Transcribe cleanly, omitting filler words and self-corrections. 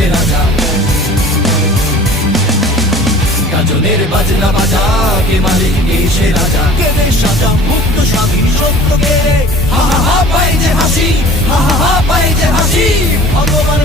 সে রাজা। গাজনের বাজনা বাজা, কে মালিক কে সে রাজা। কেঁদে সাজা মুক্ত স্বাধীন সত্য কেড়ে, হা হা হা পাই যে হাসি, হা হা হা পাই যে হাসি। ভগবান